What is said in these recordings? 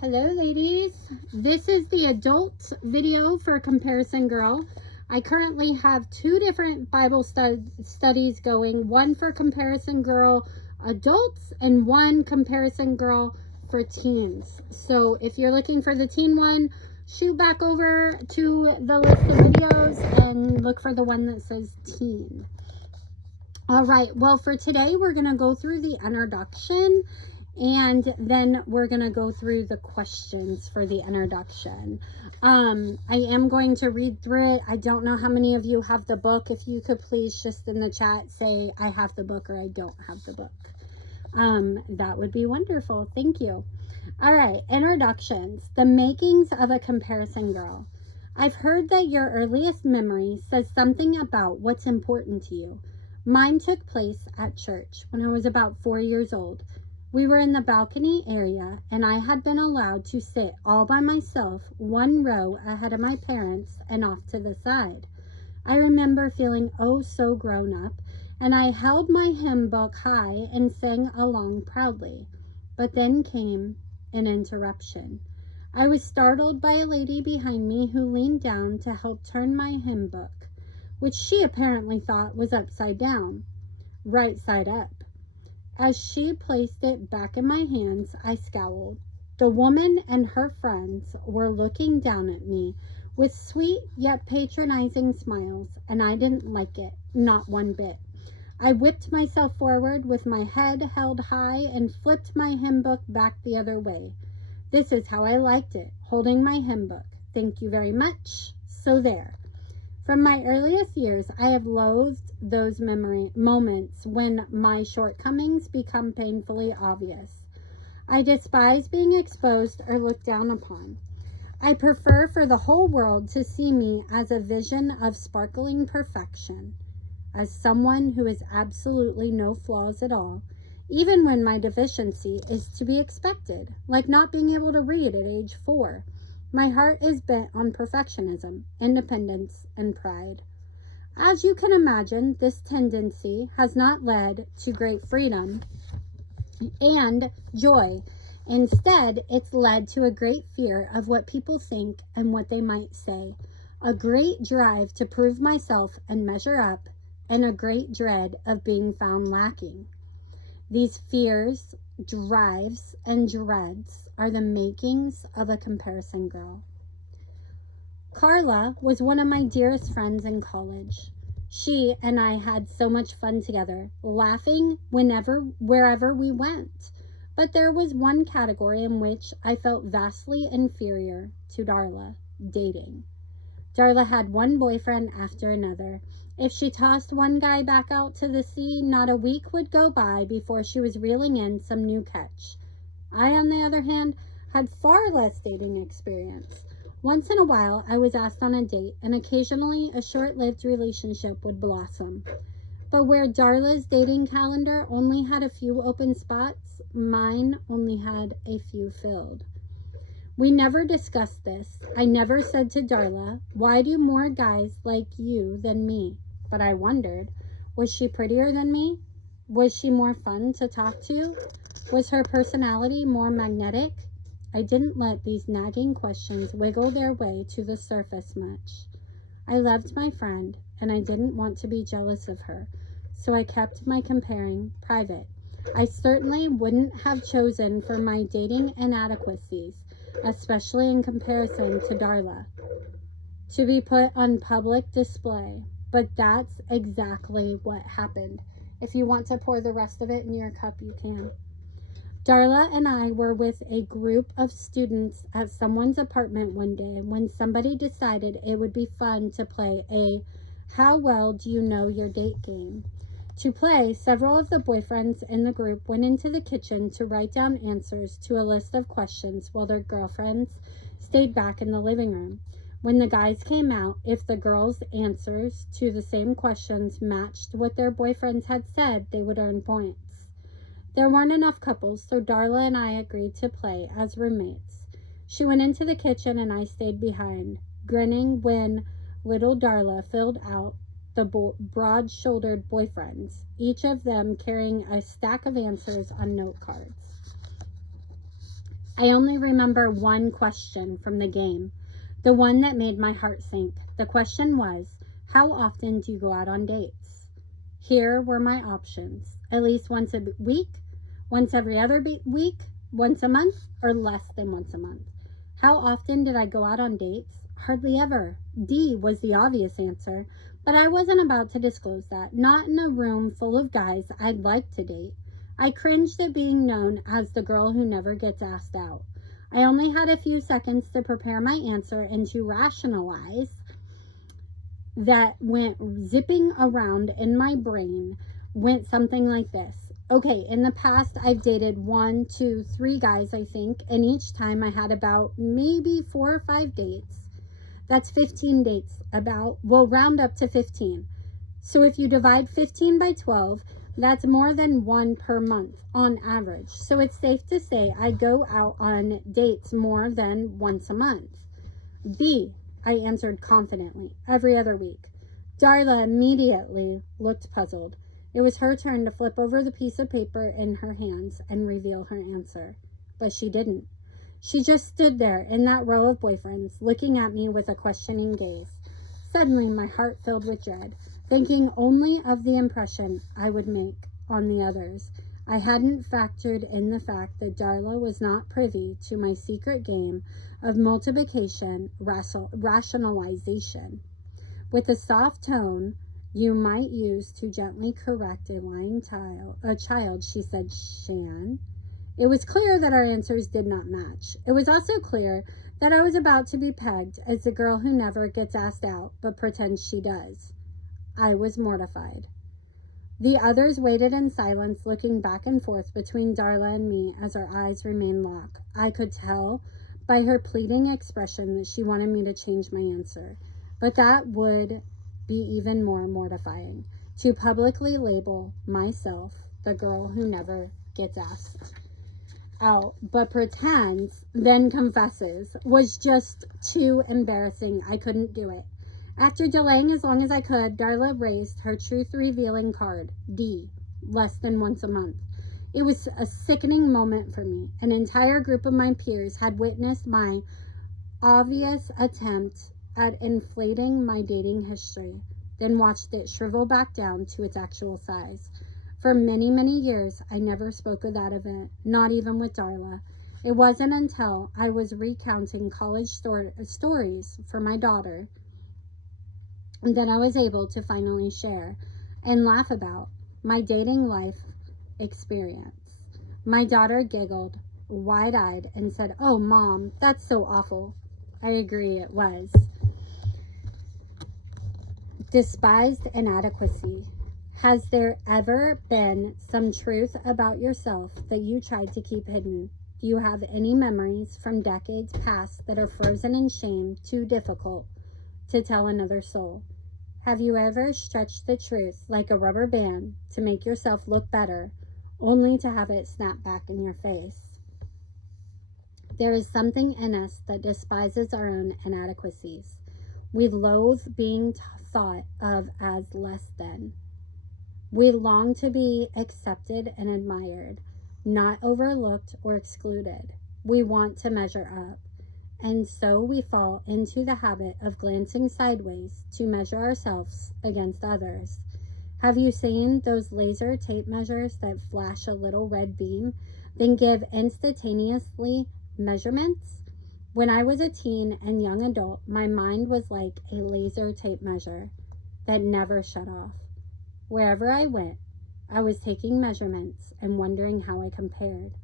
Hello ladies, this is the adult video for Comparison Girl. I currently have two different Bible studies going, one for Comparison Girl adults and one Comparison Girl for teens. So if you're looking for the teen one, shoot back over to the list of videos and look for the one that says teen. All right, well, for today we're going to go through the introduction and then we're going to go through the questions for the introduction. I am going to read through it. I don't know how many of you have the book. If you could please just in the chat say I have the book or I don't have the book. That would be wonderful. Thank you. All right, introductions. The makings of a comparison girl. I've heard that your earliest memory says something about what's important to you. Mine took place at church when I was about 4 years old. We were in the balcony area, and I had been allowed to sit all by myself, one row ahead of my parents and off to the side. I remember feeling oh so grown up, and I held my hymn book high and sang along proudly. But then came an interruption. I was startled by a lady behind me who leaned down to help turn my hymn book, which she apparently thought was upside down, right side up. As she placed it back in my hands, I scowled. The woman and her friends were looking down at me with sweet yet patronizing smiles, and I didn't like it, not one bit. I whipped myself forward with my head held high and flipped my hymn book back the other way. This is how I liked it, holding my hymn book. Thank you very much. So there. From my earliest years, I have loathed those moments when my shortcomings become painfully obvious. I despise being exposed or looked down upon. I prefer for the whole world to see me as a vision of sparkling perfection, as someone who has absolutely no flaws at all, even when my deficiency is to be expected, like not being able to read at age 4. My heart is bent on perfectionism, independence, and pride. As you can imagine, this tendency has not led to great freedom and joy. Instead, it's led to a great fear of what people think and what they might say, a great drive to prove myself and measure up, and a great dread of being found lacking. These fears, drives, and dreads are the makings of a comparison girl. Carla was one of my dearest friends in college. She and I had so much fun together, laughing wherever we went. But there was one category in which I felt vastly inferior to Darla: dating. Darla had one boyfriend after another. If she tossed one guy back out to the sea, not a week would go by before she was reeling in some new catch. I, on the other hand, had far less dating experience. Once in a while, I was asked on a date, and occasionally a short-lived relationship would blossom. But where Darla's dating calendar only had a few open spots, mine only had a few filled. We never discussed this. I never said to Darla, "Why do more guys like you than me?" But I wondered, was she prettier than me? Was she more fun to talk to? Was her personality more magnetic? I didn't let these nagging questions wiggle their way to the surface much. I loved my friend, and I didn't want to be jealous of her, so I kept my comparing private. I certainly wouldn't have chosen for my dating inadequacies, especially in comparison to Darla, to be put on public display. But that's exactly what happened. If you want to pour the rest of it in your cup, you can. Darla and I were with a group of students at someone's apartment one day when somebody decided it would be fun to play a "How well do you know your date" game. To play, several of the boyfriends in the group went into the kitchen to write down answers to a list of questions while their girlfriends stayed back in the living room. When the guys came out, if the girls' answers to the same questions matched what their boyfriends had said, they would earn points. There weren't enough couples, so Darla and I agreed to play as roommates. She went into the kitchen and I stayed behind, grinning when little Darla filled out the broad-shouldered boyfriends, each of them carrying a stack of answers on note cards. I only remember one question from the game, the one that made my heart sink. The question was, how often do you go out on dates? Here were my options: at least once a week, once every other week, once a month, or less than once a month. How often did I go out on dates? Hardly ever. D was the obvious answer, but I wasn't about to disclose that, not in a room full of guys I'd like to date. I cringed at being known as the girl who never gets asked out. I only had a few seconds to prepare my answer and to rationalize that went zipping around in my brain went something like this. Okay, in the past, I've dated 1, 2, 3 guys, I think, and each time I had about maybe 4 or 5 dates. That's 15 dates, we'll round up to 15. So if you divide 15 by 12, that's more than 1 per month on average. So it's safe to say I go out on dates more than once a month. B, I answered confidently, every other week. Darla immediately looked puzzled. It was her turn to flip over the piece of paper in her hands and reveal her answer. But she didn't. She just stood there in that row of boyfriends, looking at me with a questioning gaze. Suddenly, my heart filled with dread, thinking only of the impression I would make on the others. I hadn't factored in the fact that Darla was not privy to my secret game of multiplication rationalization. With a soft tone you might use to gently correct a lying child, she said, Shan. It was clear that our answers did not match. It was also clear that I was about to be pegged as the girl who never gets asked out but pretends she does. I was mortified. The others waited in silence, looking back and forth between Darla and me as our eyes remained locked. I could tell by her pleading expression that she wanted me to change my answer, but that would be even more mortifying, to publicly label myself the girl who never gets asked out but pretends, then confesses, was just too embarrassing. I couldn't do it. After delaying as long as I could, Darla raised her truth-revealing card, D, less than once a month. It was a sickening moment for me. An entire group of my peers had witnessed my obvious attempt at inflating my dating history, then watched it shrivel back down to its actual size. For many, many years, I never spoke of that event, not even with Darla. It wasn't until I was recounting college stories for my daughter that I was able to finally share and laugh about my dating life experience. My daughter giggled, wide-eyed, and said, "Oh, Mom, that's so awful." I agree, it was. Despised inadequacy. Has there ever been some truth about yourself that you tried to keep hidden? Do you have any memories from decades past that are frozen in shame, too difficult to tell another soul? Have you ever stretched the truth like a rubber band to make yourself look better, only to have it snap back in your face? There is something in us that despises our own inadequacies. We loathe being thought of as less than. We long to be accepted and admired, not overlooked or excluded. We want to measure up, and so we fall into the habit of glancing sideways to measure ourselves against others. Have you seen those laser tape measures that flash a little red beam, then give instantaneously measurements? When I was a teen and young adult, my mind was like a laser tape measure that never shut off. Wherever I went, I was taking measurements and wondering how I compared.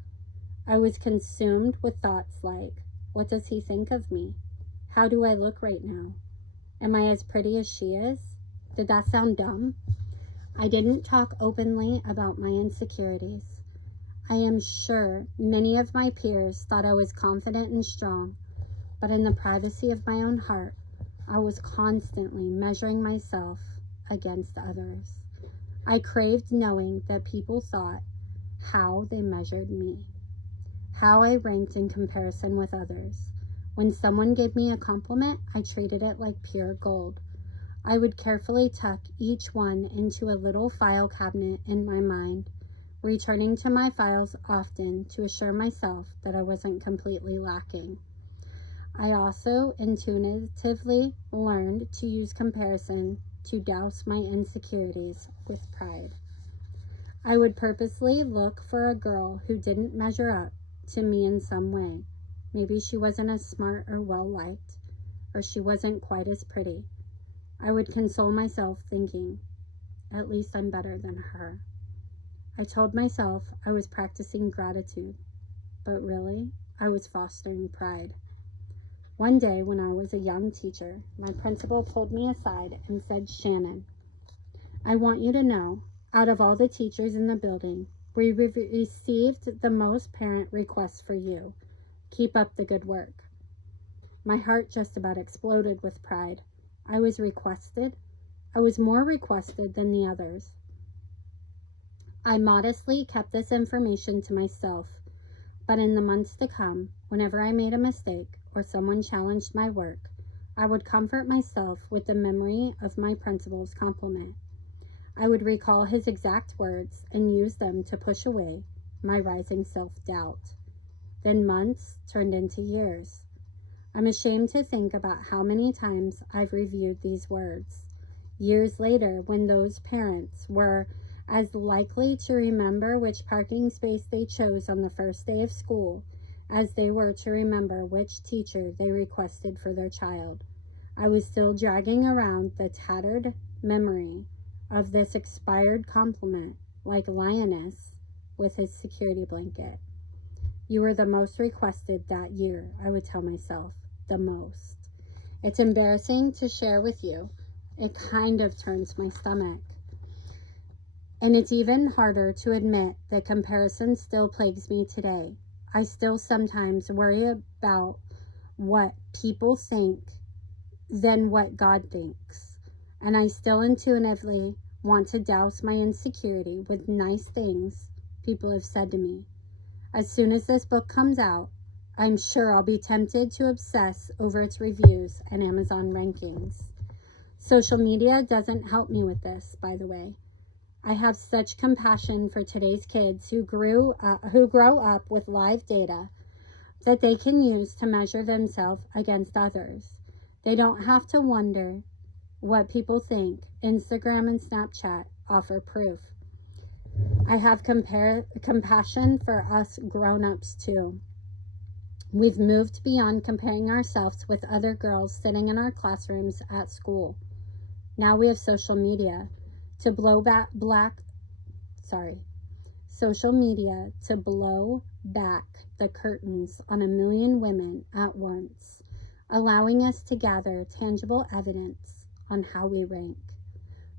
I was consumed with thoughts like, what does he think of me? How do I look right now? Am I as pretty as she is? Did that sound dumb? I didn't talk openly about my insecurities. I am sure many of my peers thought I was confident and strong, but in the privacy of my own heart, I was constantly measuring myself against others. I craved knowing that people thought how they measured me, how I ranked in comparison with others. When someone gave me a compliment, I treated it like pure gold. I would carefully tuck each one into a little file cabinet in my mind, returning to my files often to assure myself that I wasn't completely lacking. I also intuitively learned to use comparison to douse my insecurities with pride. I would purposely look for a girl who didn't measure up to me in some way. Maybe she wasn't as smart or well-liked, or she wasn't quite as pretty. I would console myself thinking, at least I'm better than her. I told myself I was practicing gratitude, but really, I was fostering pride. One day when I was a young teacher, my principal pulled me aside and said, "Shannon, I want you to know, out of all the teachers in the building, we received the most parent requests for you. Keep up the good work." My heart just about exploded with pride. I was requested. I was more requested than the others. I modestly kept this information to myself, but in the months to come, whenever I made a mistake or someone challenged my work, I would comfort myself with the memory of my principal's compliment. I would recall his exact words and use them to push away my rising self-doubt. Then months turned into years. I'm ashamed to think about how many times I've reviewed these words. Years later, when those parents were as likely to remember which parking space they chose on the first day of school as they were to remember which teacher they requested for their child, I was still dragging around the tattered memory of this expired compliment like Lioness with his security blanket. "You were the most requested that year," I would tell myself. The most. It's embarrassing to share with you. It kind of turns my stomach. And it's even harder to admit that comparison still plagues me today. I still sometimes worry about what people think than what God thinks. And I still intuitively want to douse my insecurity with nice things people have said to me. As soon as this book comes out, I'm sure I'll be tempted to obsess over its reviews and Amazon rankings. Social media doesn't help me with this, by the way. I have such compassion for today's kids who grow up with live data that they can use to measure themselves against others. They don't have to wonder what people think. Instagram and Snapchat offer proof. I have compassion for us grown-ups too. We've moved beyond comparing ourselves with other girls sitting in our classrooms at school. Now we have social media to blow back the curtains on a million women at once, allowing us to gather tangible evidence on how we rank.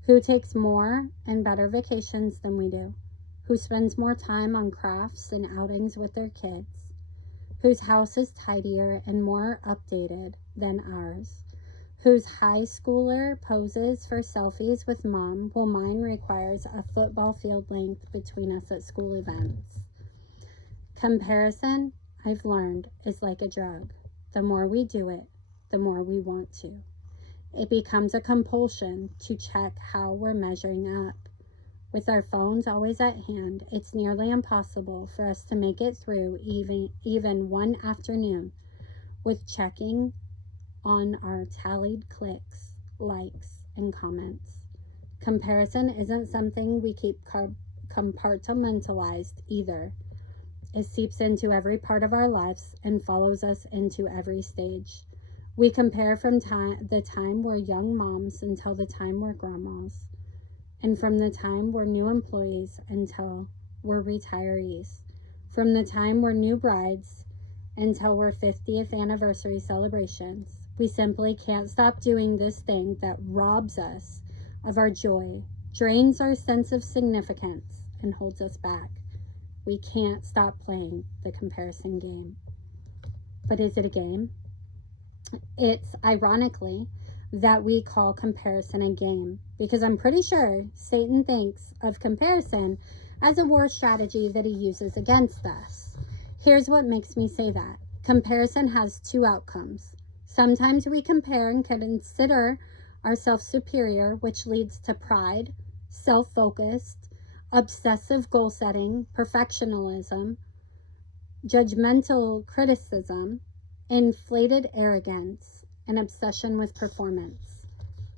Who takes more and better vacations than we do? Who spends more time on crafts and outings with their kids? Whose house is tidier and more updated than ours? Whose high schooler poses for selfies with mom while mine requires a football field length between us at school events? Comparison, I've learned, is like a drug. The more we do it, the more we want to. It becomes a compulsion to check how we're measuring up. With our phones always at hand, it's nearly impossible for us to make it through even one afternoon with checking on our tallied clicks, likes, and comments. Comparison isn't something we keep compartmentalized either. It seeps into every part of our lives and follows us into every stage. We compare from the time we're young moms until the time we're grandmas, and from the time we're new employees until we're retirees, from the time we're new brides until we're 50th anniversary celebrations. We simply can't stop doing this thing that robs us of our joy, drains our sense of significance, and holds us back. We can't stop playing the comparison game. But is it a game? It's ironically that we call comparison a game, because I'm pretty sure Satan thinks of comparison as a war strategy that he uses against us. Here's what makes me say that. Comparison has two outcomes. Sometimes we compare and consider ourselves superior, which leads to pride, self-focused, obsessive goal setting, perfectionism, judgmental criticism, inflated arrogance, and obsession with performance.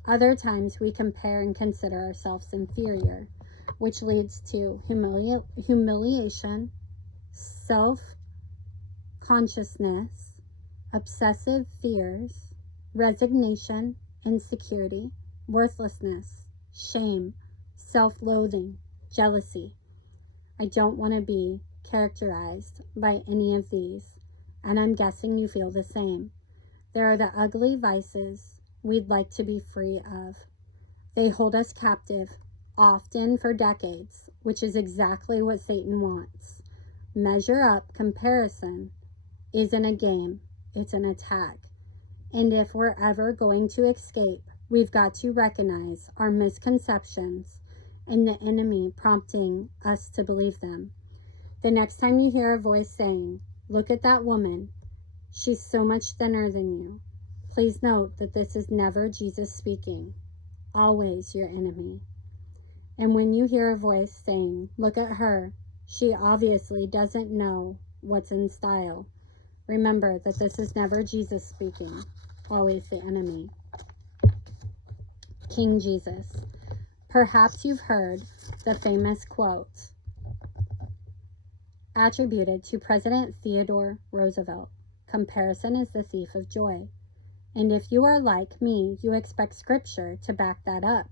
Other times we compare and consider ourselves inferior, which leads to humiliation, self-consciousness, obsessive fears, resignation, insecurity, worthlessness, shame, self-loathing, jealousy. I don't want to be characterized by any of these, and I'm guessing you feel the same. There are the ugly vices we'd like to be free of. They hold us captive, often for decades, which is exactly what Satan wants. Measure up comparison isn't a game, it's an attack. And if we're ever going to escape, we've got to recognize our misconceptions and the enemy prompting us to believe them. The next time you hear a voice saying, "Look at that woman, she's so much thinner than you," please note that this is never Jesus speaking, always your enemy. And when you hear a voice saying, "Look at her, she obviously doesn't know what's in style," remember that this is never Jesus speaking, always the enemy. King Jesus. Perhaps you've heard the famous quote attributed to President Theodore Roosevelt, "Comparison is the thief of joy." And if you are like me, you expect scripture to back that up.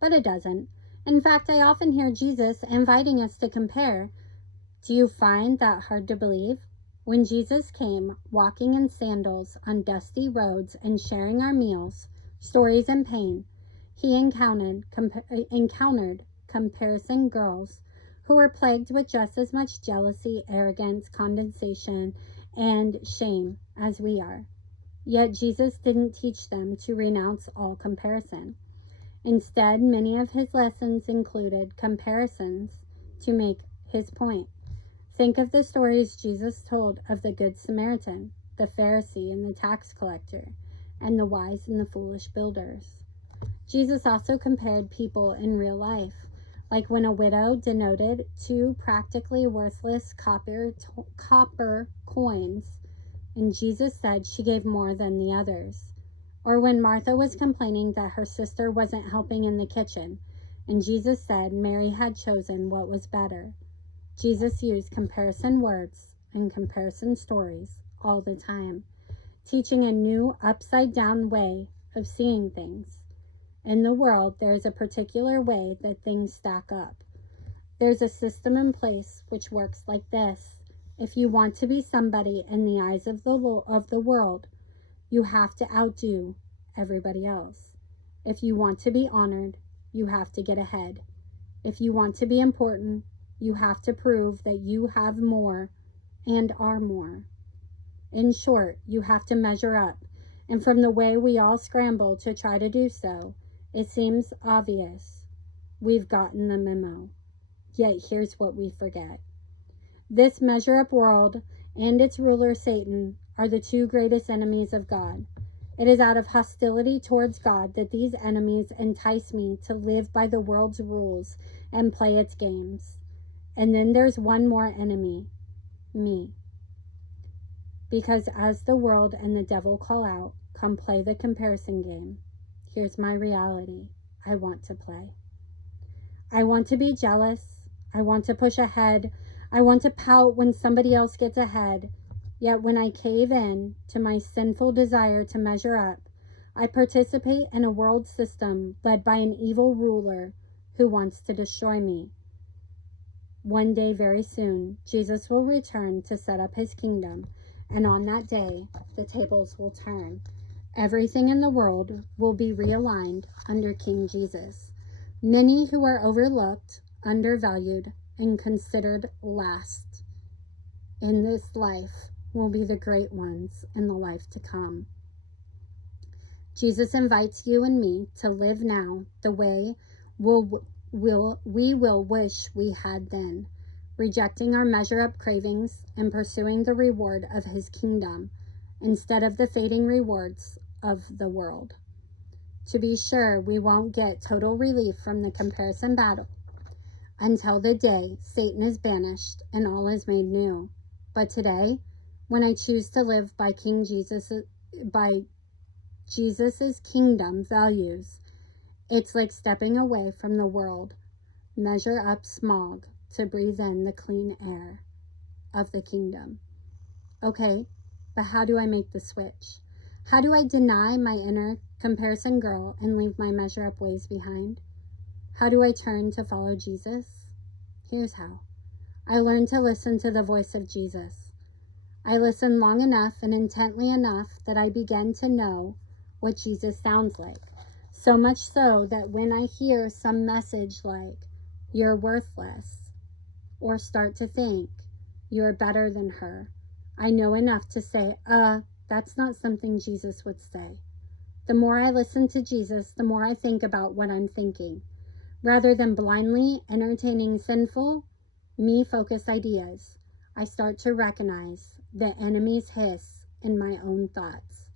But it doesn't. In fact, I often hear Jesus inviting us to compare. Do you find that hard to believe? When Jesus came walking in sandals on dusty roads and sharing our meals, stories, and pain, he encountered comparison girls who were plagued with just as much jealousy, arrogance, condensation, and shame as we are. Yet Jesus didn't teach them to renounce all comparison. Instead, many of his lessons included comparisons to make his point. Think of the stories Jesus told of the Good Samaritan, the Pharisee and the tax collector, and the wise and the foolish builders. Jesus also compared people in real life, like when a widow donated 2 practically worthless copper coins, and Jesus said she gave more than the others. Or when Martha was complaining that her sister wasn't helping in the kitchen, and Jesus said Mary had chosen what was better. Jesus used comparison words and comparison stories all the time, teaching a new upside-down way of seeing things. In the world, there is a particular way that things stack up. There's a system in place which works like this. If you want to be somebody in the eyes of the world, you have to outdo everybody else. If you want to be honored, you have to get ahead. If you want to be important, you have to prove that you have more and are more. In short, you have to measure up. And from the way we all scramble to try to do so, it seems obvious we've gotten the memo. Yet here's what we forget. This measure up world and its ruler Satan are the 2 greatest enemies of God. It is out of hostility towards God that these enemies entice me to live by the world's rules and play its games. And then there's one more enemy, me. Because as the world and the devil call out, "Come play the comparison game," here's my reality. I want to play. I want to be jealous. I want to push ahead. I want to pout when somebody else gets ahead. Yet when I cave in to my sinful desire to measure up, I participate in a world system led by an evil ruler who wants to destroy me. One day, very soon, Jesus will return to set up his kingdom, and on that day, the tables will turn. Everything in the world will be realigned under King Jesus. Many who are overlooked, undervalued, and considered last in this life will be the great ones in the life to come. Jesus invites you and me to live now the way we will wish we had then, rejecting our measure-up cravings and pursuing the reward of his kingdom instead of the fading rewards of the world. To be sure, we won't get total relief from the comparison battle, until the day Satan is banished and all is made new. But today, when I choose to live by Jesus's kingdom values, it's like stepping away from the world, measure up smog to breathe in the clean air of the kingdom. Okay, but how do I make the switch? How do I deny my inner comparison girl and leave my measure up ways behind? How do I turn to follow Jesus? Here's how. I learned to listen to the voice of Jesus. I listened long enough and intently enough that I began to know what Jesus sounds like. So much so that when I hear some message like, "You're worthless," or start to think, "You're better than her," I know enough to say, that's not something Jesus would say. The more I listen to Jesus, the more I think about what I'm thinking. Rather than blindly entertaining sinful, me-focused ideas, I start to recognize the enemy's hiss in my own thoughts.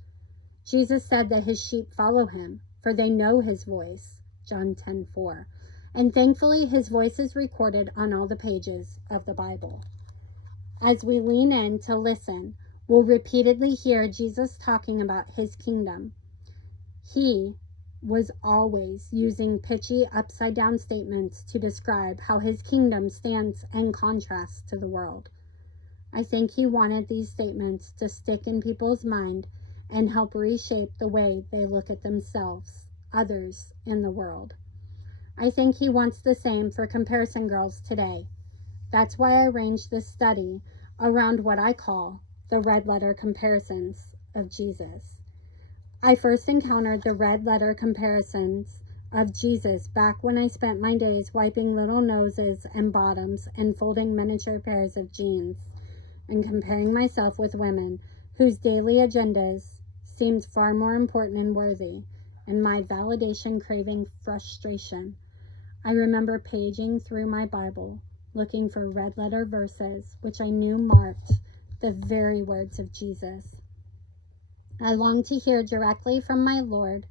Jesus said that his sheep follow him, for they know his voice, John 10:4. And thankfully, his voice is recorded on all the pages of the Bible. As we lean in to listen, we'll repeatedly hear Jesus talking about his kingdom. He was always using pitchy, upside-down statements to describe how his kingdom stands in contrast to the world. I think he wanted these statements to stick in people's mind and help reshape the way they look at themselves, others, and the world. I think he wants the same for comparison girls today. That's why I arranged this study around what I call the red letter comparisons of Jesus. I first encountered the red letter comparisons of Jesus back when I spent my days wiping little noses and bottoms and folding miniature pairs of jeans and comparing myself with women whose daily agendas seemed far more important and worthy, and my validation craving frustration. I remember paging through my Bible, looking for red letter verses which I knew marked the very words of Jesus. I longed to hear directly from my Lord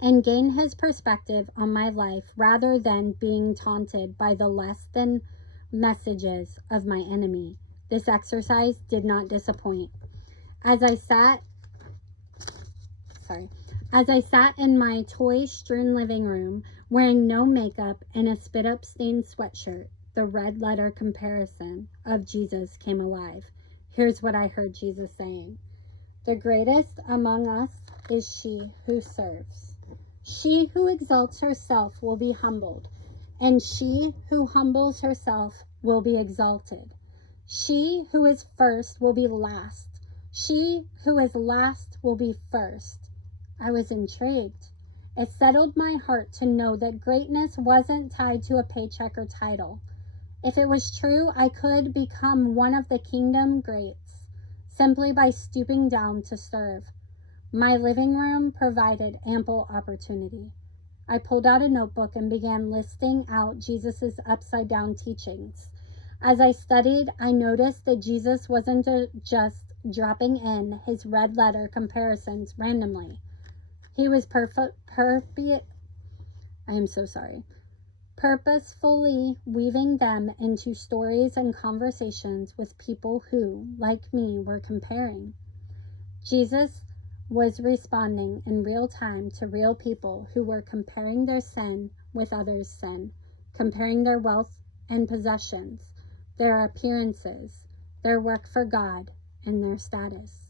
and gain his perspective on my life rather than being taunted by the less than messages of my enemy. This exercise did not disappoint. As I sat in my toy-strewn living room, wearing no makeup and a spit-up stained sweatshirt, the red letter comparison of Jesus came alive. Here's what I heard Jesus saying. The greatest among us is she who serves. She who exalts herself will be humbled, and she who humbles herself will be exalted. She who is first will be last. She who is last will be first. I was intrigued. It settled my heart to know that greatness wasn't tied to a paycheck or title. If it was true, I could become one of the kingdom greats simply by stooping down to serve. My living room provided ample opportunity. I pulled out a notebook and began listing out Jesus's upside-down teachings. As I studied, I noticed that Jesus wasn't just dropping in his red letter comparisons randomly. He was purposefully weaving them into stories and conversations with people who, like me, were comparing. Jesus was responding in real time to real people who were comparing their sin with others' sin, comparing their wealth and possessions, their appearances, their work for God, and their status.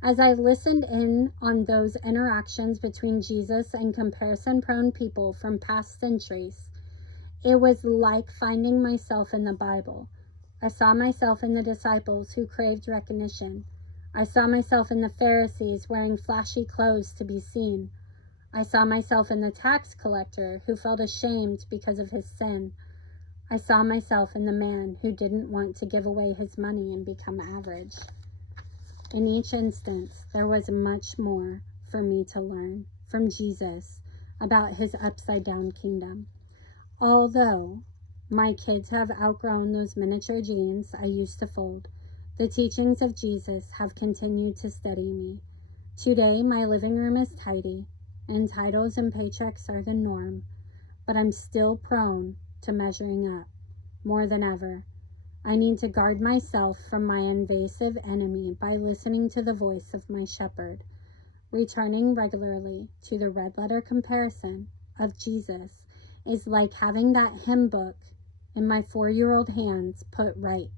As I listened in on those interactions between Jesus and comparison-prone people from past centuries, it was like finding myself in the Bible. I saw myself in the disciples who craved recognition. I saw myself in the Pharisees wearing flashy clothes to be seen. I saw myself in the tax collector who felt ashamed because of his sin. I saw myself in the man who didn't want to give away his money and become average. In each instance, there was much more for me to learn from Jesus about his upside-down kingdom. Although my kids have outgrown those miniature jeans I used to fold, the teachings of Jesus have continued to steady me. Today, my living room is tidy, and titles and paychecks are the norm, but I'm still prone to measuring up. More than ever, I need to guard myself from my invasive enemy by listening to the voice of my shepherd. Returning regularly to the red letter comparison of Jesus is like having that hymn book in my 4-year-old hands put right.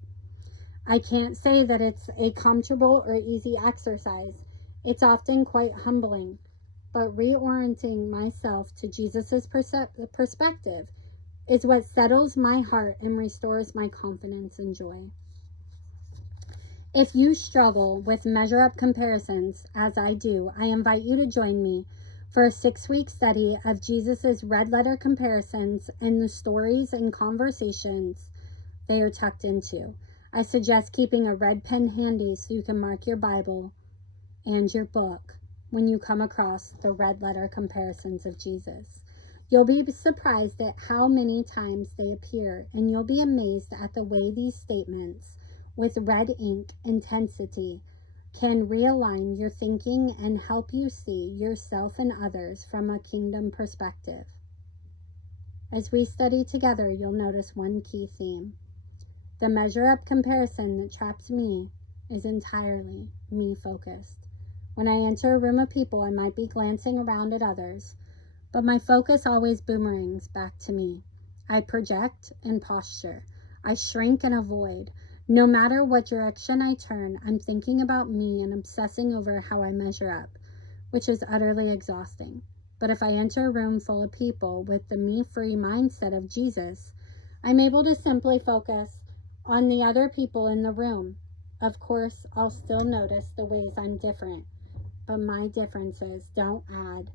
I can't say that it's a comfortable or easy exercise. It's often quite humbling, but reorienting myself to Jesus's perspective is what settles my heart and restores my confidence and joy. If you struggle with measure up comparisons, as I do, I invite you to join me for a 6-week study of Jesus's red letter comparisons and the stories and conversations they are tucked into. I suggest keeping a red pen handy so you can mark your Bible and your book when you come across the red letter comparisons of Jesus. You'll be surprised at how many times they appear, and you'll be amazed at the way these statements with red ink intensity can realign your thinking and help you see yourself and others from a kingdom perspective. As we study together, you'll notice one key theme. The measure up comparison that traps me is entirely me focused. When I enter a room of people, I might be glancing around at others, but my focus always boomerangs back to me. I project and posture. I shrink and avoid. No matter what direction I turn, I'm thinking about me and obsessing over how I measure up, which is utterly exhausting. But if I enter a room full of people with the me-free mindset of Jesus, I'm able to simply focus on the other people in the room. Of course, I'll still notice the ways I'm different, but my differences don't add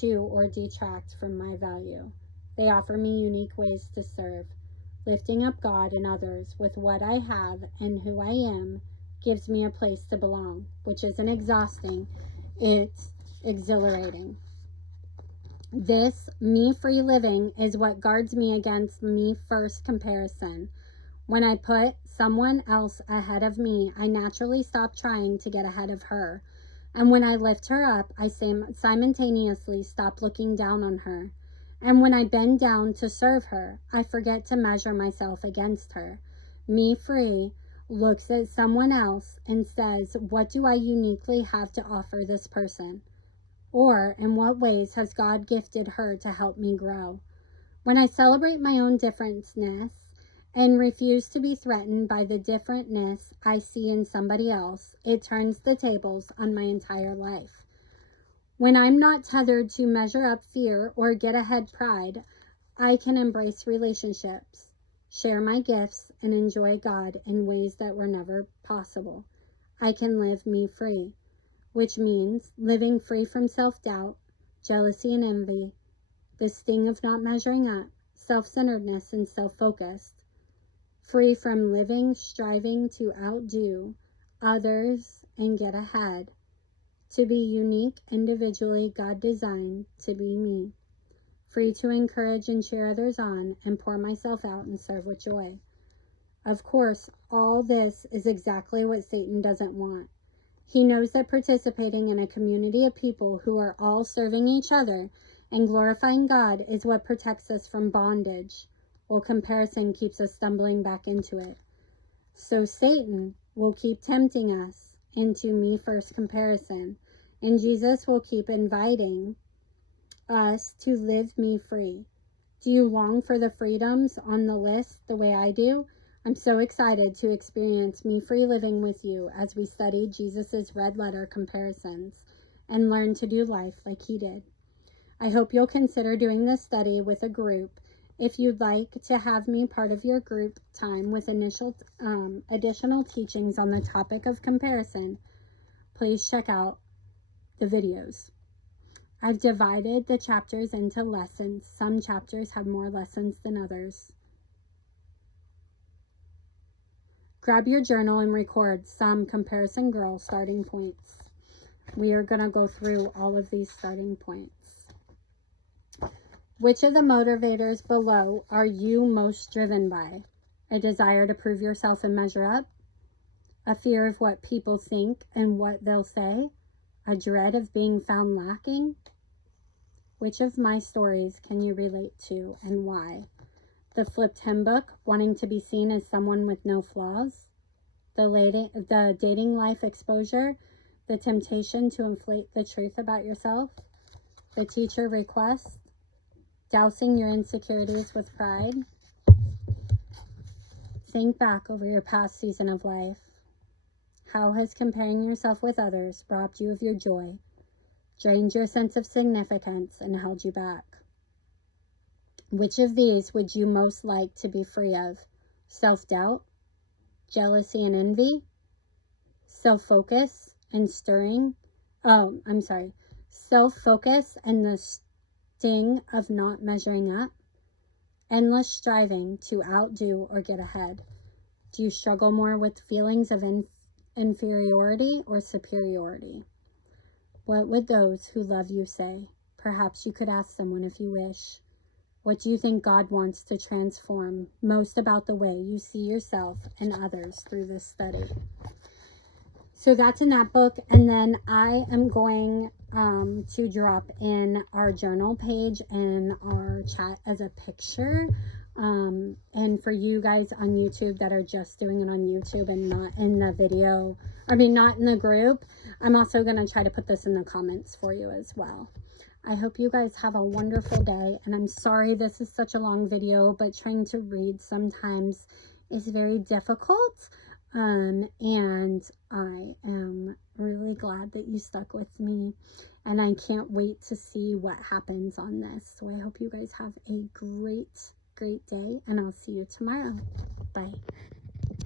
to or detract from my value. They offer me unique ways to serve. Lifting up God and others with what I have and who I am gives me a place to belong, which isn't exhausting, it's exhilarating. This me-free living is what guards me against me-first comparison. When I put someone else ahead of me, I naturally stop trying to get ahead of her. And when I lift her up, I simultaneously stop looking down on her. And when I bend down to serve her, I forget to measure myself against her. Me free looks at someone else and says, what do I uniquely have to offer this person? Or in what ways has God gifted her to help me grow? When I celebrate my own differentness and refuse to be threatened by the differentness I see in somebody else, it turns the tables on my entire life. When I'm not tethered to measure up fear or get ahead pride, I can embrace relationships, share my gifts, and enjoy God in ways that were never possible. I can live me free, which means living free from self-doubt, jealousy and envy, the sting of not measuring up, self-centeredness and self-focused, free from living, striving to outdo others and get ahead, to be unique, individually God designed to be me, free to encourage and cheer others on and pour myself out and serve with joy. Of course, all this is exactly what Satan doesn't want. He knows that participating in a community of people who are all serving each other and glorifying God is what protects us from bondage, while comparison keeps us stumbling back into it. So Satan will keep tempting us into me-first comparison, and Jesus will keep inviting us to live me-free. Do you long for the freedoms on the list the way I do? I'm so excited to experience me-free living with you as we study Jesus's red letter comparisons and learn to do life like he did. I hope you'll consider doing this study with a group. If you'd like to have me part of your group time with additional teachings on the topic of comparison, please check out the videos. I've divided the chapters into lessons. Some chapters have more lessons than others. Grab your journal and record some Comparison Girl starting points. We are going to go through all of these starting points. Which of the motivators below are you most driven by? A desire to prove yourself and measure up? A fear of what people think and what they'll say? A dread of being found lacking? Which of my stories can you relate to and why? The flipped hymn book, wanting to be seen as someone with no flaws. The dating life exposure, the temptation to inflate the truth about yourself. The teacher request, dousing your insecurities with pride. Think back over your past season of life. How has comparing yourself with others robbed you of your joy, drained your sense of significance, and held you back? Which of these would you most like to be free of? Self-doubt, jealousy and envy, self-focus and self-focus and the sting of not measuring up, endless striving to outdo or get ahead. Do you struggle more with feelings of inferiority or superiority? What would those who love you say? Perhaps you could ask someone if you wish. What do you think God wants to transform most about the way you see yourself and others through this study? So that's in that book. And then I am going to drop in our journal page in our chat as a picture. And for you guys on YouTube that are just doing it on YouTube and not in the video, not in the group, I'm also going to try to put this in the comments for you as well. I hope you guys have a wonderful day, and I'm sorry this is such a long video, but trying to read sometimes is very difficult, and I am really glad that you stuck with me, and I can't wait to see what happens on this. So I hope you guys have a great day, and I'll see you tomorrow. Bye.